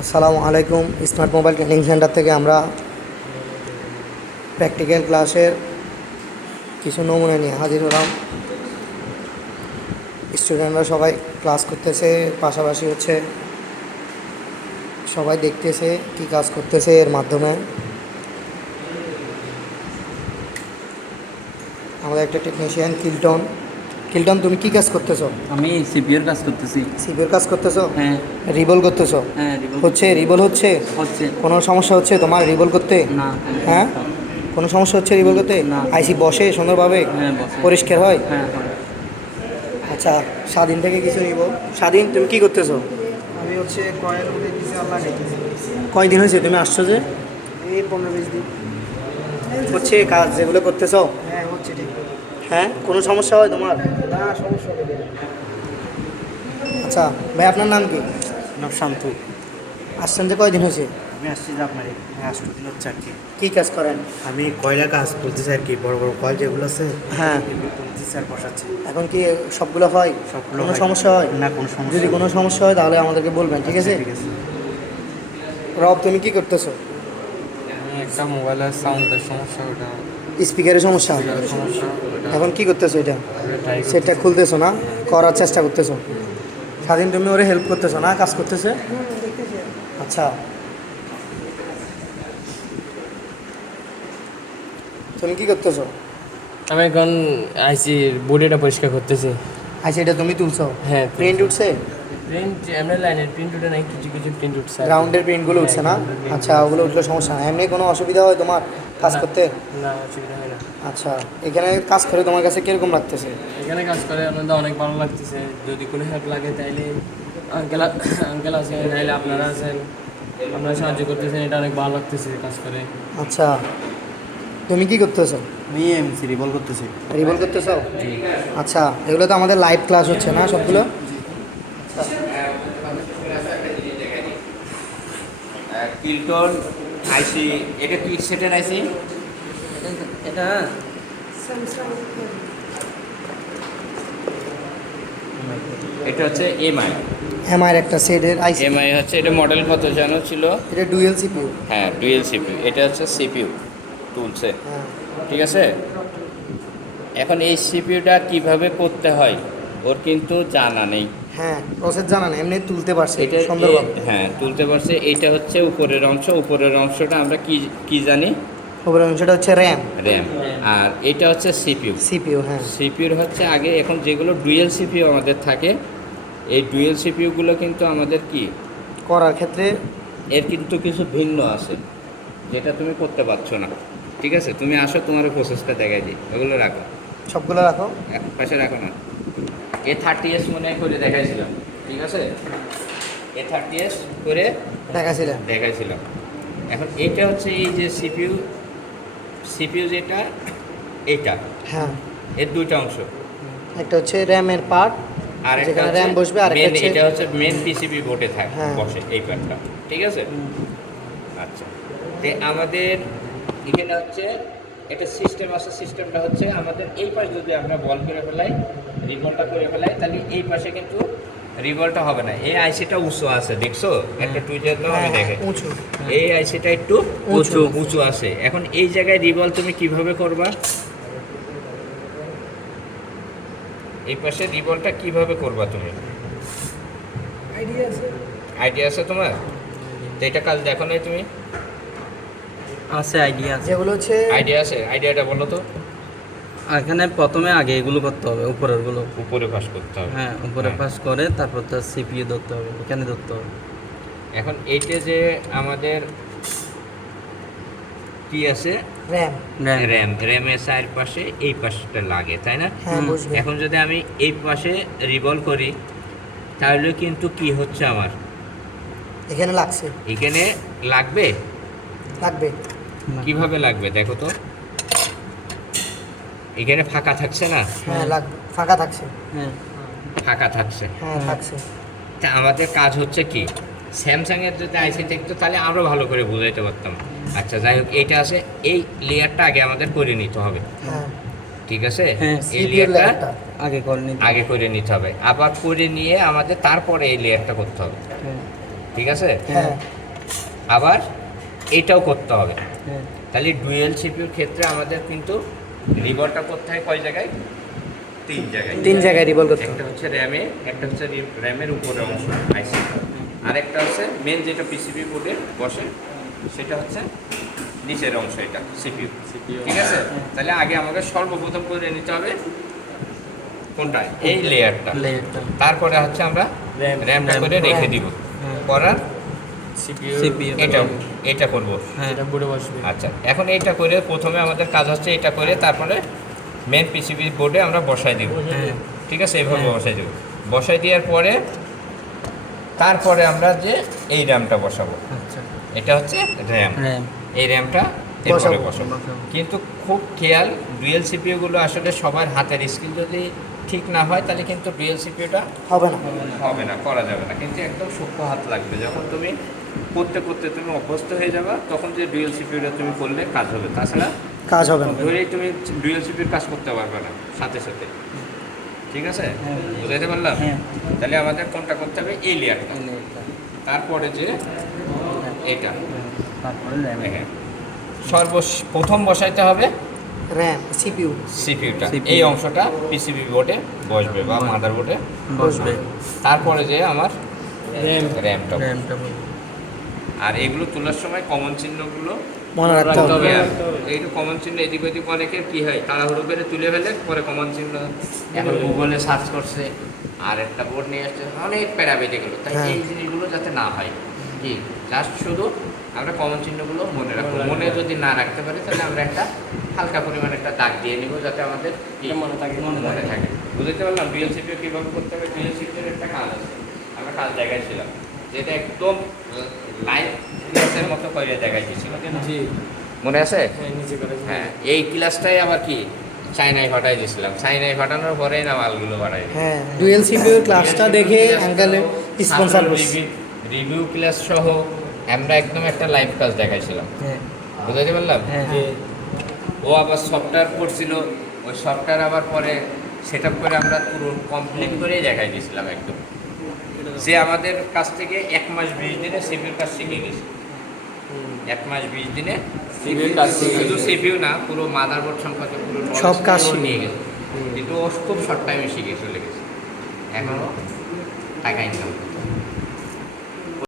আসসালামু আলাইকুম। Smart mobile training centre থেকে আমরা প্র্যাকটিক্যাল ক্লাসের কিছু নমুনা নিয়ে হাজির হলাম। স্টুডেন্টরা সবাই ক্লাস করতেছে, পাশাপাশি সবাই দেখতেছে কি কাজ করতেছে এর মাধ্যমে। আমাদের একটা টেকনিশিয়ান কিল্টন। তুমি কি কাজ করতেছো? আমি সিপিওর কাজ করতেছি। সিপিওর কাজ করতেছো? হ্যাঁ। রিবল করতেছো? হ্যাঁ, রিবল রিবল হচ্ছে। কোনো সমস্যা হচ্ছে তোমার রিবল করতে? না। হ্যাঁ, কোনো সমস্যা হচ্ছে রিবল করতে? না। আইসি বসে সুন্দরভাবে? হ্যাঁ, বসে। পরিষ্কার হয়? হ্যাঁ, হয়। আচ্ছা, স্বাধীন থেকে কিছু নিব। স্বাধীন, তুমি কি করতেছো? আমি কয়েল উঠে দিছি আল্লাহ রেখেছি। কয়দিন হয়েছে তুমি আসছো যে? এই 15-20 দিন। কাজ যেগুলো করতেছো? হ্যাঁ, হচ্ছে ঠিক। হ্যাঁ, কোনো সমস্যা হয় তোমার? না, সমস্যা হবে না। আচ্ছা ভাই, আপনার নাম কি? নাম শান্তু। আসছেন যে কয়দিন হয়েছে? আমি আসছি যে আপনার এখানে 8 দিন হচ্ছে আর কি। কি কাজ করেন? আমি কয়লা কাজ তুলতেছি আর কি, বড় বড় কয়েল যেগুলো আছে হ্যাঁ। এগুলো তুলতেছি আর বসাচ্ছি। এখন কি সবগুলো হয়? সবগুলো কোনো হয়। সমস্যা হয়? না, কোনো সমস্যা যদি নেই। কোনো সমস্যা হয় তাহলে আমাদেরকে বলবেন, ঠিক আছে? ঠিক আছে। রব, তুমি কি করতেছো? একটা মোবাইলের সাউন্ডের সমস্যা, ওটা স্পিকারের সমস্যা। সমস্যা ওটা এখন কি করতেছো? এটা ট্রাই সেটটা খুলতেছো না, করার চেষ্টা করতেছো। স্বাধীন, তুমি ওরে হেল্প করতেছো না, কাজ করতেছে? আচ্ছা, তুমি কি করতেছো? আমি এখন আইসির বডিটা পরিষ্কার করতেছি। আচ্ছা, এটা তুমি তুলছো? হ্যাঁ, প্রিন্ট উঠছে? প্রিন্ট এমনি লাইনের প্রিন্ট উঠে নাই, কিছু কিছু প্রিন্ট উঠছে। গ্রাউন্ডের প্রিন্টগুলো উঠছে না? আচ্ছা, ওগুলো উঠলে সমস্যা না। এমনি কোনো অসুবিধা হয় তোমার কাজ করতে? না, অসুবিধা হয় না। আচ্ছা, এখানে কাজ করে তোমার কাছে কীরকম লাগতেছে? এখানে কাজ করে আপনাদের অনেক ভালো লাগতেছে। যদি কোনো হেল্প লাগে তাইলে আঙ্কেল আছেন, নাইলে আপনারা আছেন, আপনারা সাহায্য করতেছেন, এটা অনেক ভালো লাগতেছে কাজ করে। আচ্ছা, তুমি কি করতেছো? আমি এমসি রিভলভ করতেছি। রিভল করতেছো? আচ্ছা, এগুলো তো আমাদের লাইভ ক্লাস হচ্ছে না সবগুলো? কিল্টন আইসি, এটা কি সেটের আইসি? এটা এটা হচ্ছে এমআই। আমার একটা সেটের আইসি। এমআই হচ্ছে, এটা মডেল কত যেন ছিল? এটা ডুয়েল সিপিইউ। হ্যাঁ, ডুয়েল সিপিইউ। এটা হচ্ছে সিপিইউ তুলছে, হ্যাঁ। ঠিক আছে। এখন এই সিপিইউটা কিভাবে করতে হয় ওর কিন্তু জানা নেই। হ্যাঁ, প্রসেস জানা না, এমনি তুলতে পারছে এটা সুন্দরভাবে। হ্যাঁ, তুলতে পারছে। এটা হচ্ছে উপরের অংশ, উপরের অংশটা আমরা কি কি জানি? খবরের অংশটা হচ্ছে র্যাম। র্যাম। আর এটা হচ্ছে সিপিইউ। সিপিইউ, হ্যাঁ। সিপিইউর হচ্ছে আগে, এখন যেগুলো ডুয়েল সিপিইউ আমাদের থাকে, এই ডুয়েল সিপিইউগুলো কিন্তু আমাদের কি করার ক্ষেত্রে এর কিন্তু কিছু ভিন্ন আছে, যেটা তুমি করতে পারছো না, ঠিক আছে। তুমি আসো, তোমার প্রসেসটা দেখাই দিই। ওগুলো রাখো, সবগুলো রাখো। এক পাশে রাখো না। A30S মনে হয় করে দেখাইছিলাম, ঠিক আছে। A30S করে দেখাছিলেন। দেখাইছিলাম। এখন এটা হচ্ছে এই যে সিপিইউ, সিপিইউ যেটা, এটা হ্যাঁ, এর দুইটা অংশ। একটা হচ্ছে র্যামের পার্ট, আর যেখানে র্যাম বসবে, আর মেন, এটা হচ্ছে মেন পিসিবি বোর্ডে থাকে, হ্যাঁ। বসে এই পার্টটা, ঠিক আছে। আচ্ছা, তো আমাদের এখানে হচ্ছে একটা সিস্টেম আছে। সিস্টেমটা হচ্ছে আমাদের এই পাশে যদি আমরা বল করে ফেলাই, রিবলটা করে ফেলাই, তাহলে এই পাশে কিন্তু রিবলটা হবে না। এই আইসিটা উঁচু আছে, দেখছো? একটা টুইটার দাও, আমি দেখে। উঁচু। এই আইসিটা একটু উঁচু উঁচু আছে। এখন এই জায়গায় রিবল তুমি কিভাবে করবা? এই পাশে রিবলটা কিভাবে করবা তুমি? আইডিয়া আছে তোমার? তো এটা কাল দেখো নাই তুমি? আছে, আইডিয়া আছে। যেগুলো হচ্ছে আইডিয়া আছে? আইডিয়াটা বলো তো। এখানে প্রথমে আগে এগুলো করতে হবে, উপরের গুলো। উপরে পাস করতে হবে। হ্যাঁ, উপরে হ্যাঁ। পাস করে তারপর তার সিপিইউ ধরতে হবে, এখানে ধরতে হবে। এখন এইটা যে আমাদের কি আছে, র্যাম। র্যাম, র্যামের চারপাশে এই পাশটা লাগে, তাই না? হ্যাঁ, বসবে। এখন যদি আমি এই পাশে রিভলভ করি, তাহলে কিন্তু কি হচ্ছে আমার এখানে লাগছে, এখানে লাগবে। লাগবে। কিভাবে লাগবে দেখো তো? এখানে ফাঁকা থাকছে না? হ্যাঁ, লাগবে, ফাঁকা থাকছে। হ্যাঁ, ফাঁকা থাকছে। হ্যাঁ, থাকছে। তা আমাদের কাজ হচ্ছে কি, স্যামসাংয়ের যদি আইসি থাকতো তাহলে আরও ভালো করে বুঝাইতে পারতাম। আচ্ছা, যাই হোক, এইটা আছে, এই লেয়ারটা আগে আমাদের করে নিতে হবে, হ্যাঁ, ঠিক আছে। হ্যাঁ, এই CPU লেয়ারটা লেয়ারটা আগে করে নিতে আগে করে নিতে হবে, আবার করে নিয়ে আমাদের তারপরে এই লেয়ারটা করতে হবে, হ্যাঁ। ঠিক আছে? হ্যাঁ আবার এটাও করতে হবে। হ্যাঁ তাহলে ডুয়েল সিপিউর ক্ষেত্রে আমাদের কিন্তু রিভলটা করতে হয় কয় জায়গায়? 3 জায়গায়। 3 জায়গায় রিভল করতে একটা হবে। হচ্ছে র্যামে, একটা হচ্ছে র্যামের উপরের অংশ আইসি, আরেকটা হচ্ছে মেন যেটা পিসিবি বোর্ডে বসে সেটা হচ্ছে নিচের অংশ, এটা সিপিইউ। ঠিক আছে? তাহলে আগে আমাকে সর্বপ্রথম করে নিতে হবে কোনটা? এই লেয়ারটা। লেয়ারটা তারপরে হচ্ছে আমরা র্যামটা করে রেখে দিব। হ্যাঁ করার সিপিইউ CPU এটা করব। হ্যাঁ এটা বোর্ডে বসবে। আচ্ছা, এখন এইটা করে প্রথমে আমাদের কাজ হচ্ছে এটা করে তারপরে মেন পিসিবি বোর্ডে আমরা বসাই দেব। হ্যাঁ ঠিক আছে? এইভাবে হ্যাঁ। বসাই দেব। বসাই দেওয়ার পরে তারপরে আমরা যে এই র্যামটা বসাবো, আচ্ছা এটা হচ্ছে র্যাম। র্যাম এই র্যামটা এরপরে বসাবো। বসাবো। কিন্তু খুব খেয়াল, ডুয়েল সিপিইউগুলো আসলে সবার হাতের স্কিল যদি ঠিক না হয় তাহলে কিন্তু ডুয়েল সিপিইউটা হবে না। হবে না, করা যাবে না। কিন্তু একদম সূক্ষ্ম হাত লাগবে। যখন তুমি করতে করতে তুমি অভ্যস্ত হয়ে যাবা তখন যে ডুয়েল সিপিইউটা তুমি করলে কাজ হবে। তাছাড়া কাজ হবে না। ধরেই তুমি ডুয়েল সিপিইউর কাজ করতে পারবে না সাথে সাথে। ঠিক আছে? বুঝাইতে পারলাম? তাহলে আমাদের কোনটা করতে হবে? এই লেয়ারটা। তারপরে যে এটা, তারপরে র্যাম হ্যাঁ, প্রথম বসাইতে হবে র্যাম সিপিইউ সিপিইউটা। CPU এই অংশটা পিসিবি বোর্ডে বসবে বা মাদার বোর্ডে। বসবে তারপরে যে আমার র্যাম র্যামটা। র্যামটা বসবে। আর এগুলো তোলার সময় কমন চিহ্নগুলো মনে রাখতে হবে। এইটু কমন চিহ্ন এদিক ওদিক অনেকের কী হয়, তাড়াহুড়ো করে তুলে ফেলে পরে কমন চিহ্ন এখন গুগলে সার্চ করছে আর একটা বোর্ড নিয়ে আসছে, অনেক প্যারা বেঁধে গেলো। তাই হ্যাঁ। এই জিনিসগুলো যাতে না হয়, কি জাস্ট শুধু আমরা কমন চিহ্নগুলো মনে রাখবো। মনে যদি না রাখতে পারি তাহলে আমরা একটা হালকা পরিমাণ একটা দাগ দিয়ে নিব যাতে আমাদের কি মনে থাকে। মনে থাকে। বুঝতে পারলাম ডুয়েল সিপিইউ কীভাবে করতে হবে? ডুয়েল সিপিইউর একটা কাজ আছে, আমরা কাজ জায়গায় ছিলাম যেটা একদম লাইভ ক্লাসের মতো করে দেখাই দিয়েছিলাম, জি মনে আছে? হ্যাঁ নিচে করে হ্যাঁ, এই ক্লাসটাই আবার কি চাইনায় ফাটাই দিয়েছিলাম। চাইনায় ফাটানোর পরেই না মালগুলো বাড়াই দিই। হ্যাঁ ডুয়েল সিপিইউ ক্লাসটা দেখে আঙ্কেলে স্পন্সর করছি। রিভিউ ক্লাস সহ আমরা একদম একটা লাইভ ক্লাস দেখাইছিলাম। হ্যাঁ বুঝতে পারলাম? হ্যাঁ ও আবার সফটওয়্যার করছিল, ওই সফটওয়্যার আবার পরে সেট আপ করে আমরা পুরো কমপ্লিট করেই দেখাই দিয়েছিলাম একদম। যে আমাদের কাছ থেকে 1 মাস 20 দিনে সিপিইউর কাজ শিখে গেছে। 1 মাস 20 দিনে সিপিইউর কাজ শিখে শুধু গেছে। সিপিইউ না, পুরো মাদারবোর্ড সম্পর্কে পুরো সব knowledge কাজ ও শিখে। নিয়ে গেছে। কিন্তু ও খুব শর্ট টাইমে শিখে চলে গেছে। এখনও টাকা ইনকাম